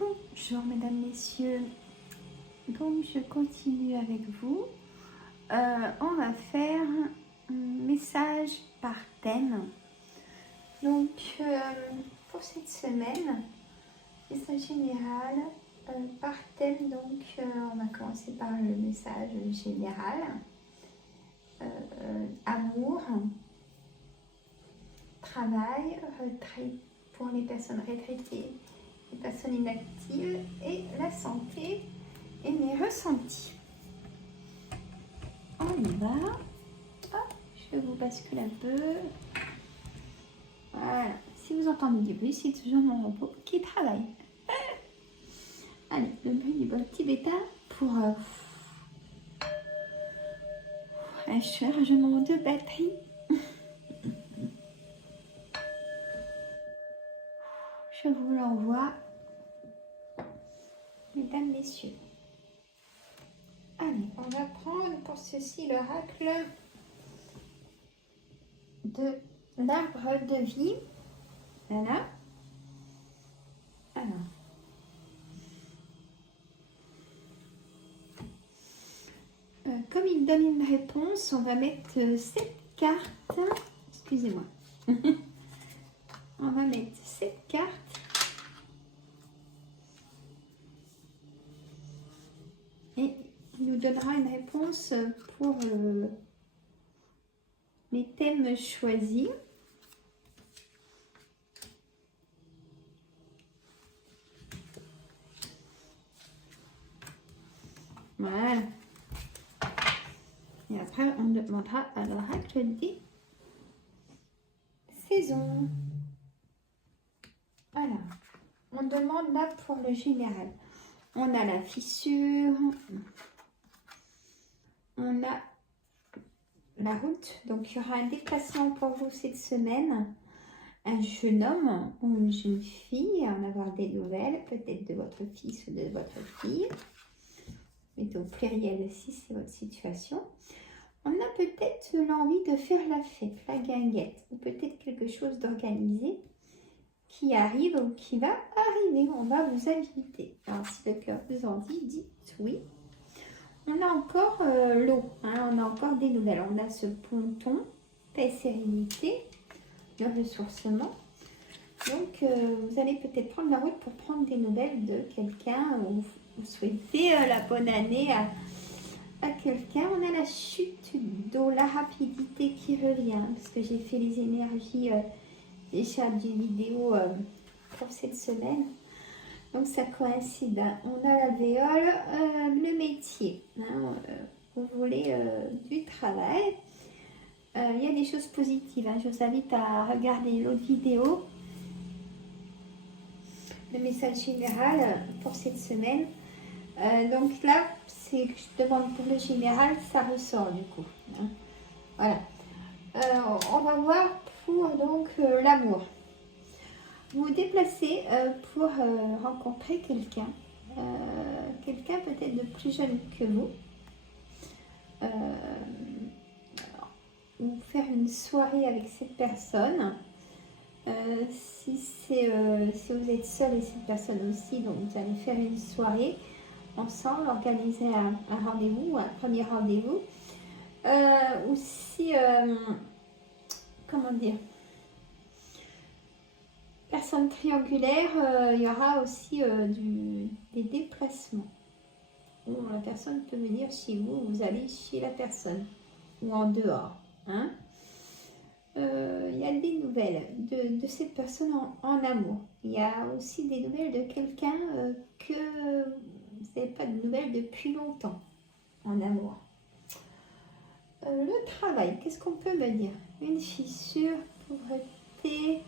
Bonjour mesdames, messieurs. Donc je continue avec vous. On va faire un message par thème. Donc pour cette semaine, message général par thème. Donc on va commencer par le message général. Amour, travail, retraite pour les personnes retraitées, les personnes inactives et la santé et mes ressentis. On y va. Hop, je vous bascule un peu. Voilà. Si vous entendez du bruit, c'est toujours mon robot qui travaille. Allez, le bruit du bol tibétain pour un chargement de batterie. Je vous l'envoie, mesdames, messieurs. Allez, on va prendre pour ceci l'oracle de l'arbre de vie. Voilà. Alors. Comme il donne une réponse, on va mettre 7 cartes. Excusez-moi. On va mettre 7 cartes. Et il nous donnera une réponse pour les thèmes choisis. Voilà. Et après, on demandera à l'oracle des saisons. Alors, on demande là pour le général. On a la fissure. On a la route. Donc, il y aura un déplacement pour vous cette semaine. Un jeune homme ou une jeune fille, en avoir des nouvelles, peut-être de votre fils ou de votre fille. Mais au pluriel si c'est votre situation. On a peut-être l'envie de faire la fête, la guinguette, ou peut-être quelque chose d'organisé qui arrive ou qui va arriver. On va vous inviter. Alors, si le cœur vous en dit, dites oui. On a encore l'eau, hein, on a encore des nouvelles. On a ce ponton, paix, sérénité, le ressourcement. Donc, vous allez peut-être prendre la route pour prendre des nouvelles de quelqu'un ou vous souhaitez la bonne année à quelqu'un. On a la chute d'eau, la rapidité qui revient, parce que j'ai fait les énergies déjà d'une vidéo pour cette semaine. Donc ça coïncide. Hein. On a l'alvéole, le métier. Hein, vous voulez du travail. Il y a des choses positives. Hein. Je vous invite à regarder l'autre vidéo. Le message général pour cette semaine. Donc là, c'est que je demande pour le général, ça ressort du coup. Hein. Voilà. On va voir pour donc l'amour. Vous vous déplacez pour rencontrer quelqu'un. Quelqu'un peut-être de plus jeune que vous. Ou faire une soirée avec cette personne. Si vous êtes seul et cette personne aussi, donc vous allez faire une soirée ensemble, organiser un rendez-vous, un premier rendez-vous. Ou si, comment dire, personne triangulaire, il y aura aussi des déplacements. Où la personne peut venir chez vous, vous allez chez la personne ou en dehors. Hein. Il y a des nouvelles de cette personne en amour. Il y a aussi des nouvelles de quelqu'un que vous n'avez pas de nouvelles depuis longtemps en amour. Le travail, qu'est-ce qu'on peut me dire? Une fissure, pauvreté.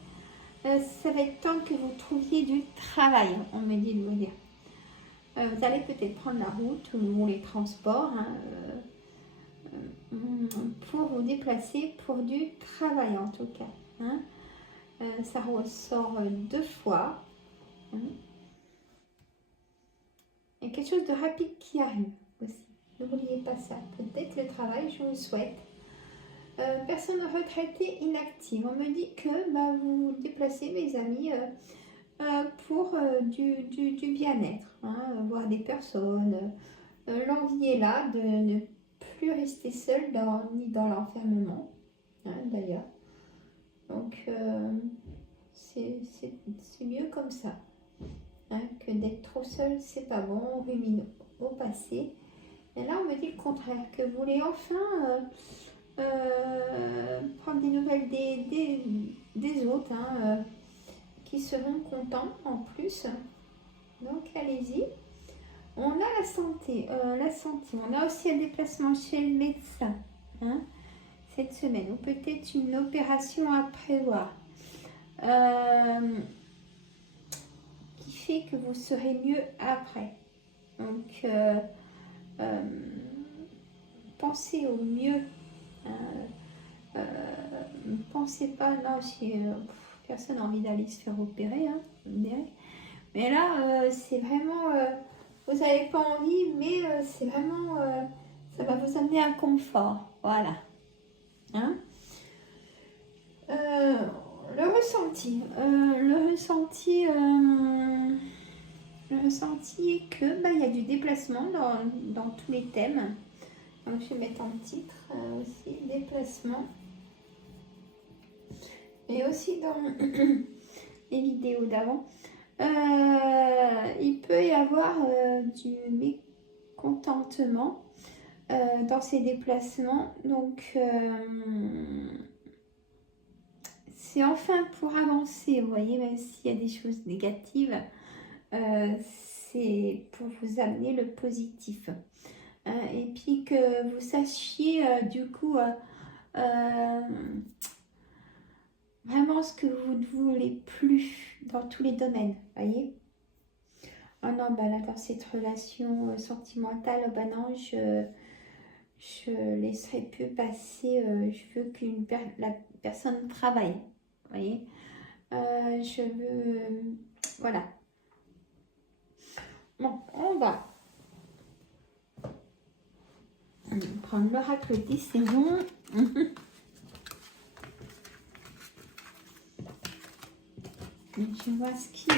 Ça va être temps que vous trouviez du travail, on me dit de vous dire. Vous allez peut-être prendre la route ou les transports hein, pour vous déplacer pour du travail en tout cas. Hein. Ça ressort 2 fois. Hein. Il y a quelque chose de rapide qui arrive aussi. N'oubliez pas ça. Peut-être le travail, je vous le souhaite. Personne retraitée inactive. On me dit que vous vous déplacez, mes amis, pour du bien-être, hein, voir des personnes. L'envie est là de ne plus rester seul ni dans l'enfermement, hein, d'ailleurs. Donc, c'est mieux comme ça, hein, que d'être trop seul, c'est pas bon, on rumine au passé. Et là, on me dit le contraire, que vous voulez enfin prendre des nouvelles des autres, hein, qui seront contents en plus. Donc, allez-y. On a la santé, on a aussi un déplacement chez le médecin, hein, cette semaine, ou peut-être une opération à prévoir, qui fait que vous serez mieux après. Donc, pensez au mieux. Pensez pas, non, si personne n'a envie d'aller se faire opérer, hein, mais là, c'est vraiment, vous n'avez pas envie, mais c'est vraiment, ça va vous amener un confort, voilà. Hein, le ressenti, le ressenti est que il y a du déplacement dans tous les thèmes. Donc je vais mettre en titre aussi déplacement. Et aussi dans les vidéos d'avant, il peut y avoir du mécontentement dans ces déplacements. Donc c'est enfin pour avancer, vous voyez, même s'il y a des choses négatives, c'est pour vous amener le positif. Et puis que vous sachiez du coup vraiment ce que vous ne voulez plus dans tous les domaines, voyez. Oh non, bah là, dans cette relation sentimentale, bah non, je laisserai plus passer, je veux la personne travaille, voyez. Je veux, voilà. Bon, on va prendre l'oracle des saisons. Je vois ce qu'il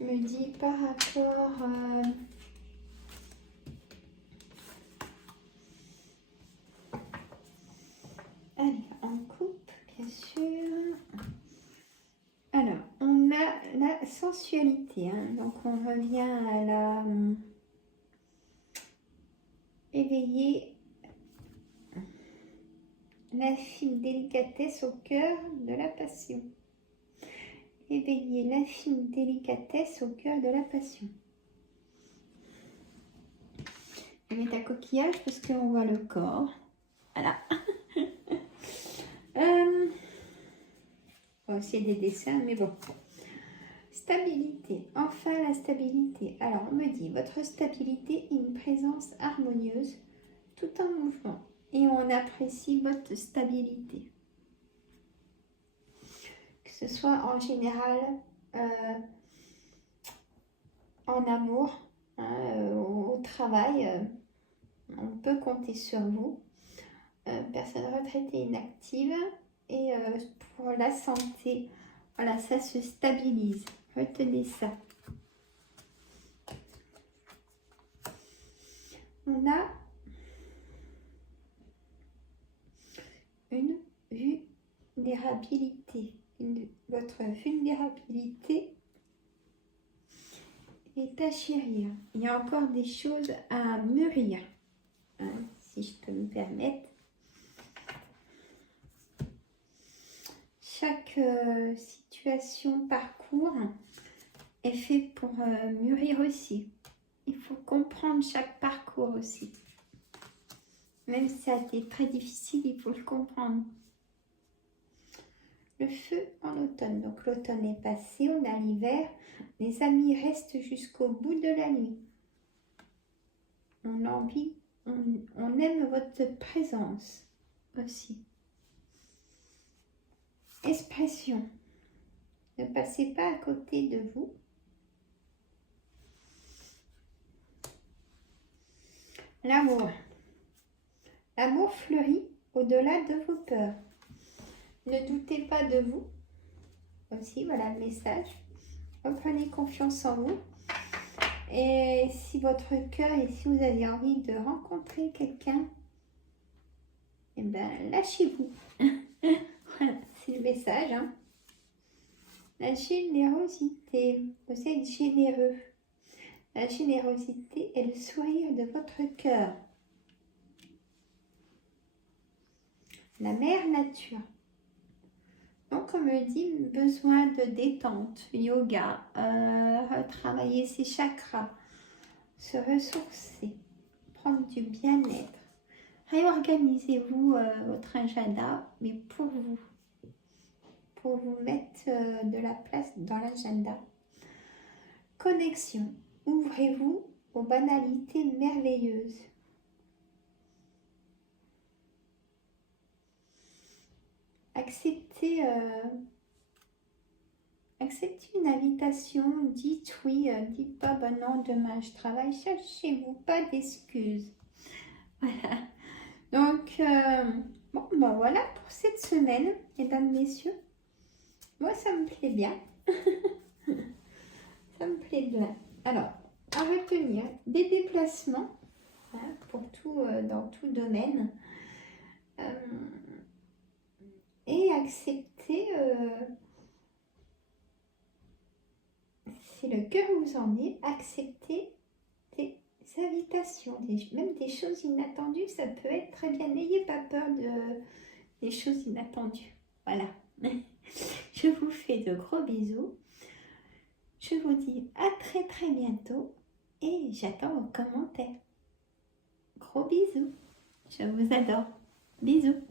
me dit par rapport allez, on coupe, bien sûr. Alors, on a la sensualité, hein, donc on revient à la éveiller la fine délicatesse au cœur de la passion. Éveiller la fine délicatesse au cœur de la passion. Je vais mettre un coquillage parce qu'on voit le corps. Voilà. Bon, c'est des dessins, mais bon. Stabilité. Enfin, la stabilité. Alors, on me dit, votre stabilité est une présence harmonieuse tout en mouvement. Et on apprécie votre stabilité. Que ce soit en général, en amour, hein, au travail, on peut compter sur vous. Personne retraitée inactive. Et pour la santé, voilà, ça se stabilise. Retenez ça. On a une vulnérabilité. Votre vulnérabilité est à chérir. Il y a encore des choses à mûrir, hein, si je peux me permettre. Chaque situation, parcours est fait pour mûrir aussi. Il faut comprendre chaque parcours aussi. Même si ça a été très difficile, il faut le comprendre. Le feu en automne. Donc l'automne est passé, on a l'hiver. Les amis restent jusqu'au bout de la nuit. On aime votre présence aussi. Expression. Ne passez pas à côté de vous. L'amour. L'amour fleurit au-delà de vos peurs. Ne doutez pas de vous. aussi, voilà le message. Reprenez confiance en vous. Et si votre cœur, et si vous avez envie de rencontrer quelqu'un, eh ben, lâchez-vous. Voilà, c'est le message. Hein. La générosité, vous êtes généreux. La générosité est le sourire de votre cœur. La mère nature. Donc, comme je dis, besoin de détente, yoga, retravailler ses chakras, se ressourcer, prendre du bien-être. Réorganisez-vous votre agenda, mais pour vous mettre de la place dans l'agenda. Connexion. Ouvrez-vous aux banalités merveilleuses. Acceptez une invitation, dites oui, dites pas bah non, demain je travaille, cherchez-vous pas d'excuses. Voilà. Donc, bon, ben voilà pour cette semaine, mesdames, messieurs. Moi, ça me plaît bien. Ça me plaît bien. Alors, à retenir, des déplacements, hein, pour tout, dans tout domaine. Et accepter, si le cœur vous en dit, accepter des invitations, même des choses inattendues, ça peut être très bien. N'ayez pas peur des choses inattendues. Voilà. Je vous fais de gros bisous. Je vous dis à très très bientôt et j'attends vos commentaires. Gros bisous. Je vous adore. Bisous.